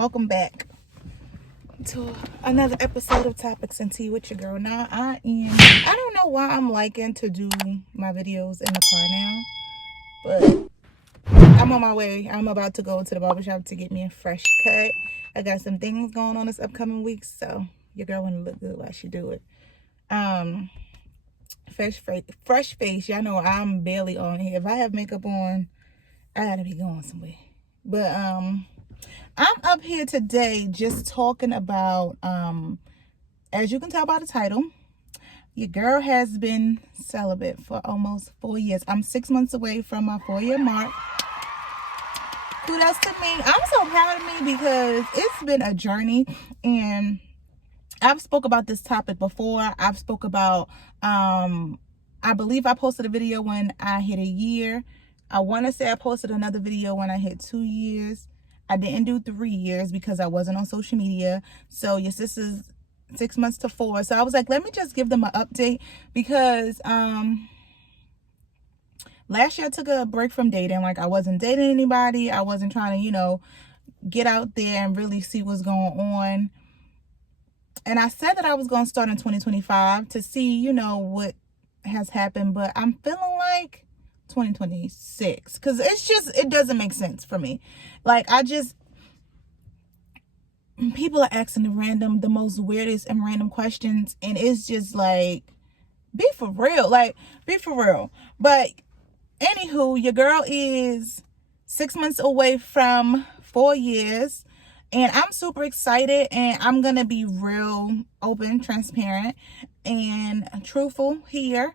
Welcome back to another episode of Topics and Tea with your girl. Now I don't know why I'm liking to do my videos in the car now, but I'm on my way. I'm about to go to the barbershop to get me a fresh cut. I got some things going on this upcoming week, so your girl want to look good while she do it. Fresh face. Y'all know I'm barely on here. If I have makeup on, I gotta be going somewhere. But I'm up here today just talking about, as you can tell by the title, your girl has been celibate for almost 4 years. I'm 6 months away from my 4-year mark. Kudos to me. I'm so proud of me because it's been a journey, and I've spoke about this topic before. I've spoke about, I believe I posted a video when I hit a year. I want to say I posted another video when I hit 2 years. I didn't do 3 years because I wasn't on social media. So your sister's 6 months to 4. So I was like, let me just give them an update because last year I took a break from dating. Like, I wasn't dating anybody. I wasn't trying to, get out there and really see what's going on. And I said that I was going to start in 2025 to see, what has happened. But I'm feeling like 2026 because it doesn't make sense for me. Like, people are asking the most weirdest and random questions, and it's just like, be for real. But anywho, your girl is 6 months away from 4 years, and I'm super excited, and I'm gonna be real open, transparent, and truthful here.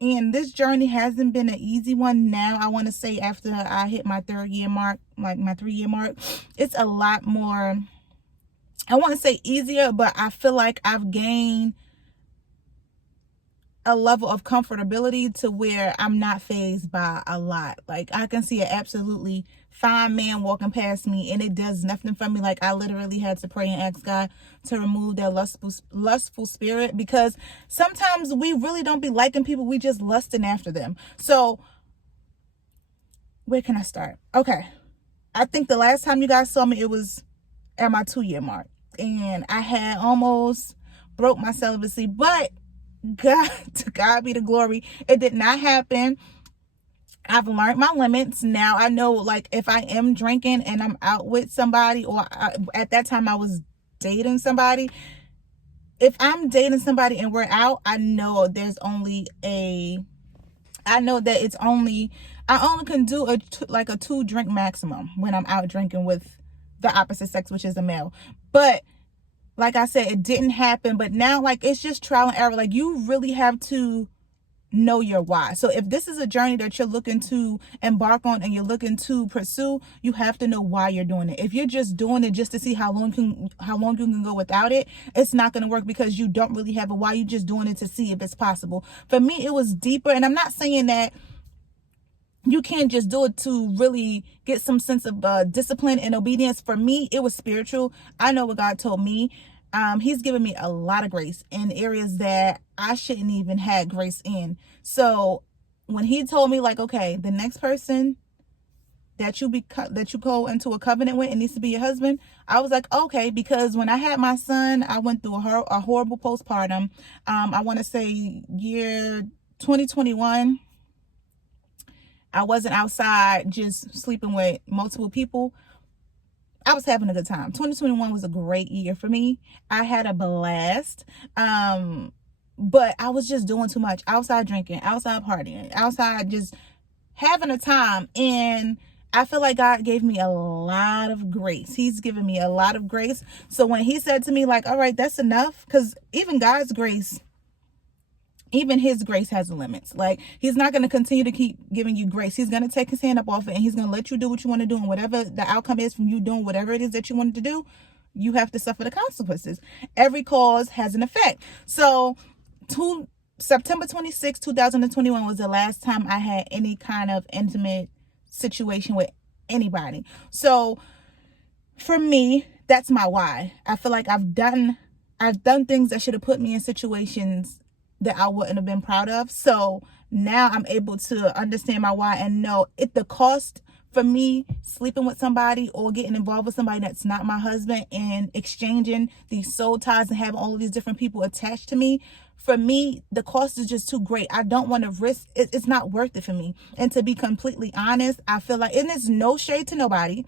And this journey hasn't been an easy one. Now, I want to say after I hit my 3-year mark, like my 3-year mark, it's a lot more, I want to say easier, but I feel like I've gained a level of comfortability to where I'm not fazed by a lot. Like, I can see an absolutely fine man walking past me and it does nothing for me. Like, I literally had to pray and ask God to remove that lustful spirit, because sometimes we really don't be liking people, we just lusting after them. So where can I start? Okay, I think the last time you guys saw me, it was at my 2-year mark, and I had almost broke my celibacy, but to God be the glory, it did not happen. I've learned my limits. Now I know, like, if I am drinking and I'm out with somebody, or at that time I was dating somebody, if I'm dating somebody and we're out, I know that I only can do a 2-drink maximum when I'm out drinking with the opposite sex, which is a male. But like I said, it didn't happen. But now, like, it's just trial and error. Like, you really have to know your why. So if this is a journey that you're looking to embark on and you're looking to pursue, you have to know why you're doing it. If you're just doing it just to see how long you can go without it, it's not going to work, because you don't really have a why. You're just doing it to see if it's possible. For me, it was deeper, and I'm not saying that you can't just do it to really get some sense of discipline and obedience. For me, it was spiritual. I know what God told me. He's given me a lot of grace in areas that I shouldn't even have grace in. So when he told me, like, okay, the next person that you go into a covenant with, it needs to be your husband, I was like, okay, because when I had my son, I went through a horrible postpartum. I want to say year 2021. I wasn't outside just sleeping with multiple people. I was having a good time. 2021 was a great year for me. I had a blast. But I was just doing too much. Outside drinking, outside partying, outside just having a time. And I feel like God gave me a lot of grace. He's given me a lot of grace. So when he said to me, like, all right, that's enough, because even God's grace, even his grace has limits. Like, he's not going to continue to keep giving you grace. He's going to take his hand up off it, and he's going to let you do what you want to do. And whatever the outcome is from you doing whatever it is that you wanted to do, you have to suffer the consequences. Every cause has an effect. So September 26, 2021 was the last time I had any kind of intimate situation with anybody. So for me, that's my why. I feel like I've done things that should have put me in situations that I wouldn't have been proud of. So now I'm able to understand my why and know the cost for me, sleeping with somebody or getting involved with somebody that's not my husband and exchanging these soul ties and having all of these different people attached to me, for me, the cost is just too great. I don't want to risk it. It's not worth it for me. And to be completely honest, I feel like, and it's no shade to nobody.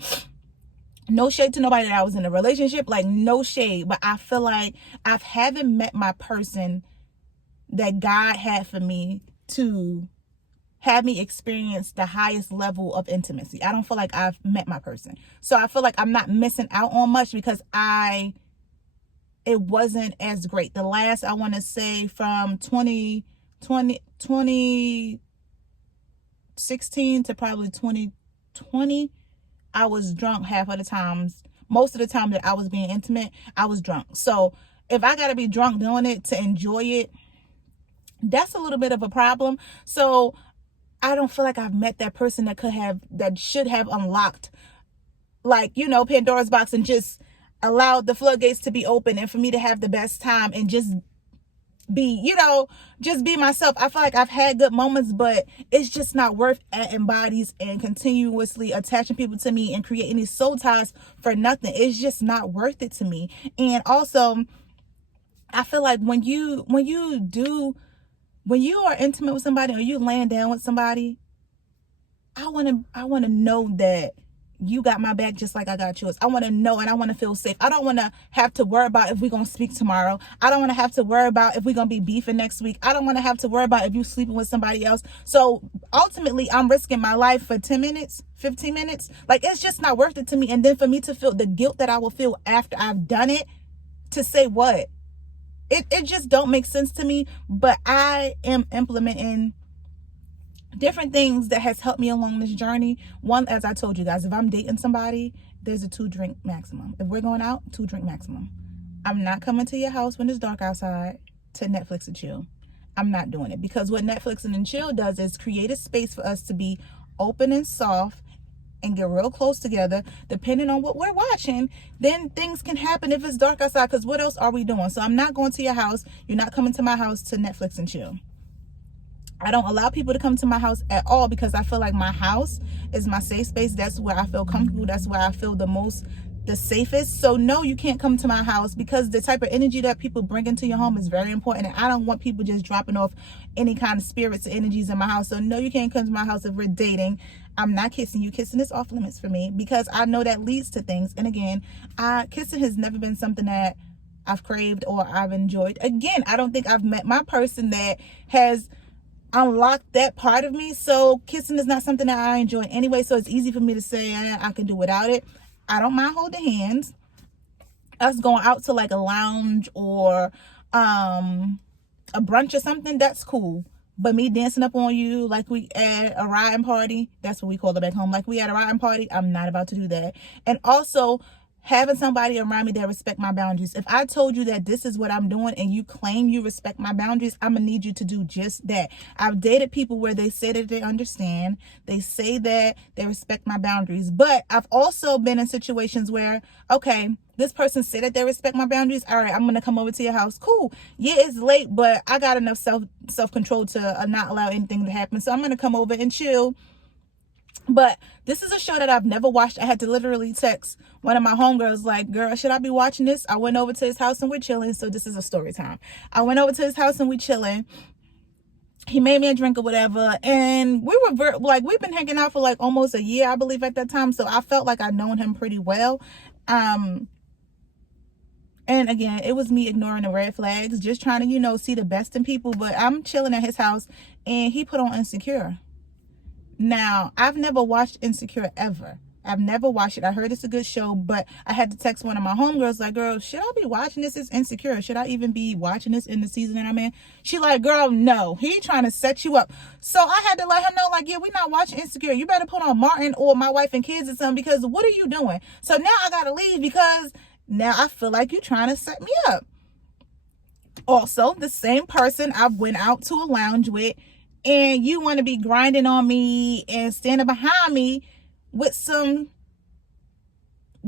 No shade to nobody that I was in a relationship, like no shade. But I feel like I haven't met my person that God had for me to have me experience the highest level of intimacy. I don't feel like I've met my person. So I feel like I'm not missing out on much because it wasn't as great. The last, I want to say from 2016 to probably 2020, I was drunk half of the times. Most of the time that I was being intimate, I was drunk. So if I got to be drunk doing it to enjoy it, that's a little bit of a problem. So I don't feel like I've met that person that should have unlocked, like, Pandora's box and just allowed the floodgates to be open and for me to have the best time and just be, just be myself. I feel like I've had good moments, but it's just not worth adding bodies and continuously attaching people to me and creating these soul ties for nothing. It's just not worth it to me. And also, I feel like when you are intimate with somebody or you laying down with somebody, I want to know that you got my back just like I got yours. I want to know and I want to feel safe. I don't want to have to worry about if we're going to speak tomorrow. I don't want to have to worry about if we're going to be beefing next week. I don't want to have to worry about if you're sleeping with somebody else. So ultimately, I'm risking my life for 10 minutes, 15 minutes. Like, it's just not worth it to me. And then for me to feel the guilt that I will feel after I've done it, to say what? It just don't make sense to me. But I am implementing different things that has helped me along this journey. One, as I told you guys, if I'm dating somebody, there's a 2-drink maximum. If we're going out, 2-drink maximum. I'm not coming to your house when it's dark outside to Netflix and chill. I'm not doing it, because what Netflix and chill does is create a space for us to be open and soft and get real close together. Depending on what we're watching, then things can happen if it's dark outside, because what else are we doing? So I'm not going to your house. You're not coming to my house to Netflix and chill. I don't allow people to come to my house at all, because I feel like my house is my safe space. That's where I feel comfortable. That's where I feel the safest. So no, you can't come to my house, because the type of energy that people bring into your home is very important. And I don't want people just dropping off any kind of spirits or energies in my house. So no, you can't come to my house if we're dating. I'm not kissing you. Kissing is off limits for me, because I know that leads to things. And again, kissing has never been something that I've craved or I've enjoyed. Again, I don't think I've met my person that has unlocked that part of me. So kissing is not something that I enjoy anyway. So it's easy for me to say I can do without it. I don't mind holding hands. Us going out to like a lounge or a brunch or something, that's cool. But me dancing up on you like we at a riding party, that's what we call it back home, like we at a riding party, I'm not about to do that. And also, having somebody around me that respect my boundaries. If I told you that this is what I'm doing and you claim you respect my boundaries, I'm gonna need you to do just that. I've dated people where they say that they understand, they say that they respect my boundaries, but I've also been in situations where, okay, this person said that they respect my boundaries. All right, I'm gonna come over to your house. Cool. Yeah, it's late, but I got enough self-control to not allow anything to happen. So I'm gonna come over and chill. But this is a show that I've never watched. I had to literally text one of my homegirls like, girl, should I be watching this? I went over to his house and we're chilling. So this is a story time. I went over to his house and we chilling. He made me a drink or whatever. And we were we've been hanging out for like almost a year, I believe, at that time. So I felt like I'd known him pretty well. And again, it was me ignoring the red flags, just trying to, see the best in people. But I'm chilling at his house and he put on Insecure. Now, I've never watched Insecure ever. I've never watched it. I heard it's a good show, but I had to text one of my homegirls like, girl, should I be watching this? It's Insecure. Should I even be watching this in the season that I'm in? She like, girl, no. He trying to set you up. So I had to let her know, like, yeah, we're not watching Insecure. You better put on Martin or My Wife and Kids or something, because what are you doing? So now I got to leave because now I feel like you're trying to set me up. Also, the same person I went out to a lounge with, and you want to be grinding on me and standing behind me with some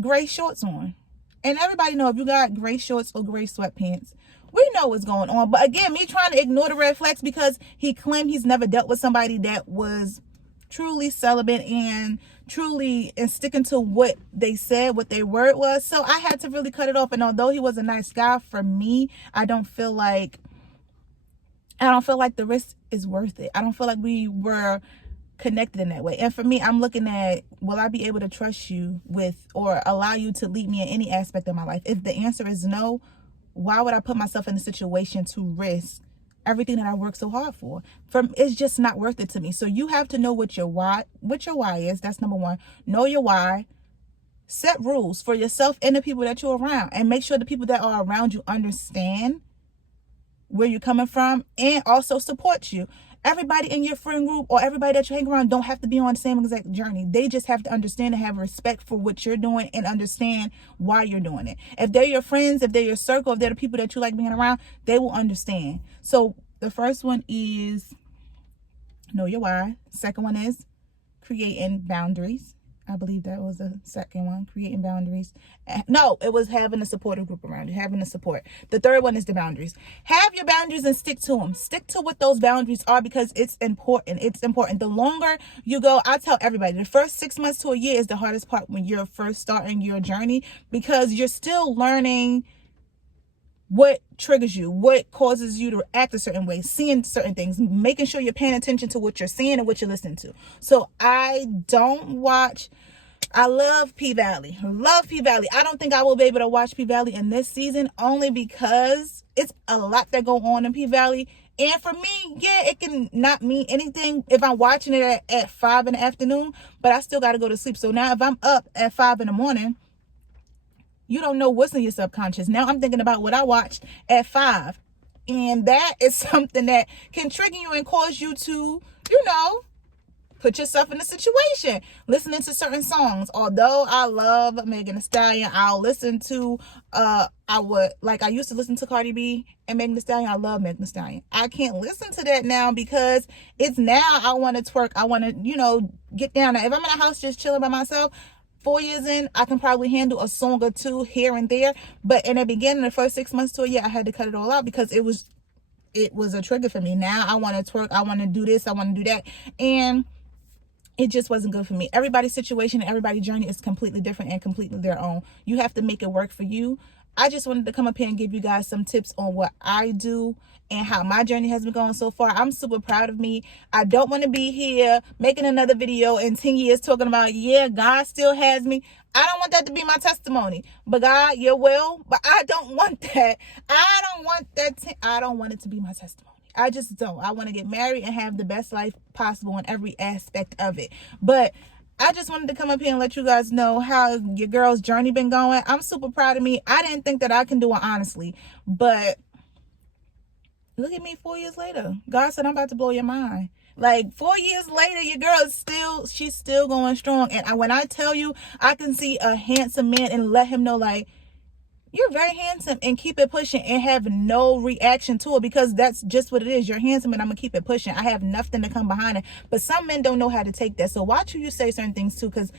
gray shorts on. And everybody know if you got gray shorts or gray sweatpants, we know what's going on. But again, me trying to ignore the red flags because he claimed he's never dealt with somebody that was truly celibate and truly and sticking to what they said, what their word was. So I had to really cut it off. And although he was a nice guy, for me, I don't feel like the risk is worth it. I don't feel like we were connected in that way. And for me, I'm looking at, will I be able to trust you with or allow you to lead me in any aspect of my life? If the answer is no, why would I put myself in a situation to risk everything that I work so hard for? It's just not worth it to me. So you have to know what your why is. That's number one. Know your why. Set rules for yourself and the people that you're around, and make sure the people that are around you understand where you're coming from and also support you. Everybody in your friend group or everybody that you hang around don't have to be on the same exact journey. They just have to understand and have respect for what you're doing and understand why you're doing it. If they're your friends, if they're your circle, if they're the people that you like being around, they will understand. So the first one is know your why. Second one is creating boundaries. I believe that was the second one, creating boundaries. No, it was having a supportive group around you, having the support. The third one is the boundaries. Have your boundaries and stick to them. Stick to what those boundaries are, because it's important. It's important. The longer you go, I tell everybody, the first 6 months to a year is the hardest part when you're first starting your journey, because you're still learning what triggers you, what causes you to act a certain way, seeing certain things, making sure you're paying attention to what you're seeing and what you're listening to. So I love P-Valley. I don't think I will be able to watch P-Valley in this season, only because it's a lot that go on in P-Valley. And for me, yeah, it can not mean anything if I'm watching it at 5 in the afternoon, but I still got to go to sleep. So now if I'm up at 5 in the morning, you don't know what's in your subconscious. Now I'm thinking about what I watched at 5. And that is something that can trigger you and cause you to, put yourself in a situation, listening to certain songs. Although I love Megan Thee Stallion, I'll listen to, I used to listen to Cardi B and Megan Thee Stallion. I love Megan Thee Stallion. I can't listen to that now because it's now I want to twerk. I want to, get down. Now, if I'm in a house just chilling by myself, 4 years in, I can probably handle a song or two here and there. But in the beginning, the first 6 months to a year, I had to cut it all out because it was a trigger for me. Now I want to twerk. I want to do this. I want to do that. And it just wasn't good for me. Everybody's situation and everybody's journey is completely different and completely their own. You have to make it work for you. I just wanted to come up here and give you guys some tips on what I do and how my journey has been going so far. I'm super proud of me. I don't want to be here making another video in 10 years talking about, yeah, God still has me. I don't want that to be my testimony. But God, your will. But I don't want that. I don't want it to be my testimony. I just don't. I want to get married and have the best life possible in every aspect of it. But I just wanted to come up here and let you guys know how your girl's journey been going. I'm super proud of me. I didn't think that I can do it, honestly. But look at me 4 years later. God said, I'm about to blow your mind. Like 4 years later, your girl is she's still going strong. And when I tell you, I can see a handsome man and let him know, like, you're very handsome, and keep it pushing and have no reaction to it, because that's just what it is. You're handsome and I'm gonna keep it pushing. I have nothing to come behind it. But some men don't know how to take that. So watch who you say certain things to, because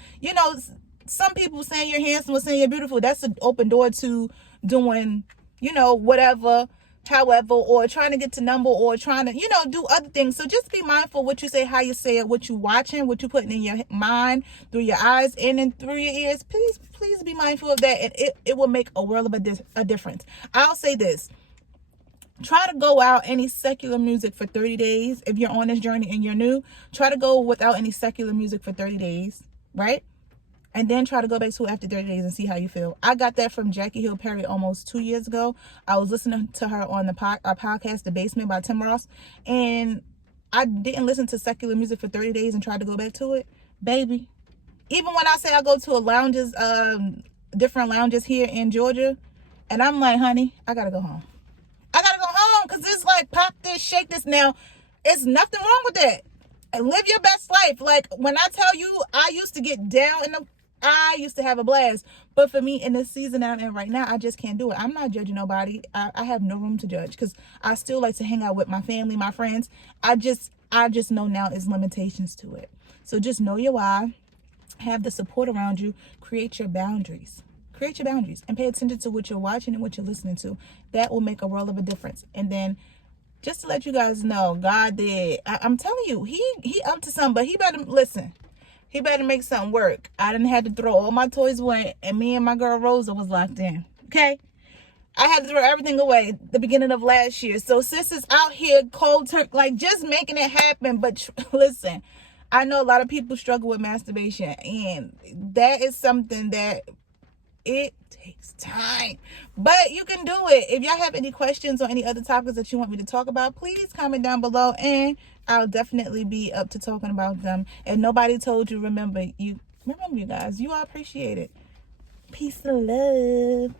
some people saying you're handsome or saying you're beautiful, that's an open door to doing whatever, however, or trying to get to number, or trying to do other things. So just be mindful what you say, how you say it, what you watching, what you putting in your mind through your eyes and then through your ears. Please be mindful of that, and it will make a world of a difference. I'll say this: try to go out any secular music for 30 days. If you're on this journey and you're new, try to go without any secular music for 30 days, right? And then try to go back to it after 30 days and see how you feel. I got that from Jackie Hill Perry almost 2 years ago. I was listening to her on our podcast, The Basement by Tim Ross. And I didn't listen to secular music for 30 days and tried to go back to it. Baby, even when I say I go to different lounges here in Georgia, and I'm like, honey, I got to go home. I got to go home, because it's like pop this, shake this. Now, it's nothing wrong with that. And live your best life. Like, when I tell you, I used to get down I used to have a blast. But for me, in this season that I'm in right now, I just can't do it. I'm not judging nobody. I have no room to judge, because I still like to hang out with my family, my friends. I just know now is limitations to it. So just know your why. Have the support around you. Create your boundaries. And pay attention to what you're watching and what you're listening to. That will make a world of a difference. And then, just to let you guys know, God did. I'm telling you, he up to something, but he better listen. He better make something work. I didn't have to throw all my toys away, and me and my girl Rosa was locked in. Okay? I had to throw everything away the beginning of last year. So sis is out here cold turkey, like just making it happen. But listen, I know a lot of people struggle with masturbation, and that is something that it takes time, but you can do it. If y'all have any questions or any other topics that you want me to talk about, please comment down below, and I'll definitely be up to talking about them. And nobody told you, remember you guys, you are appreciated. Peace and love.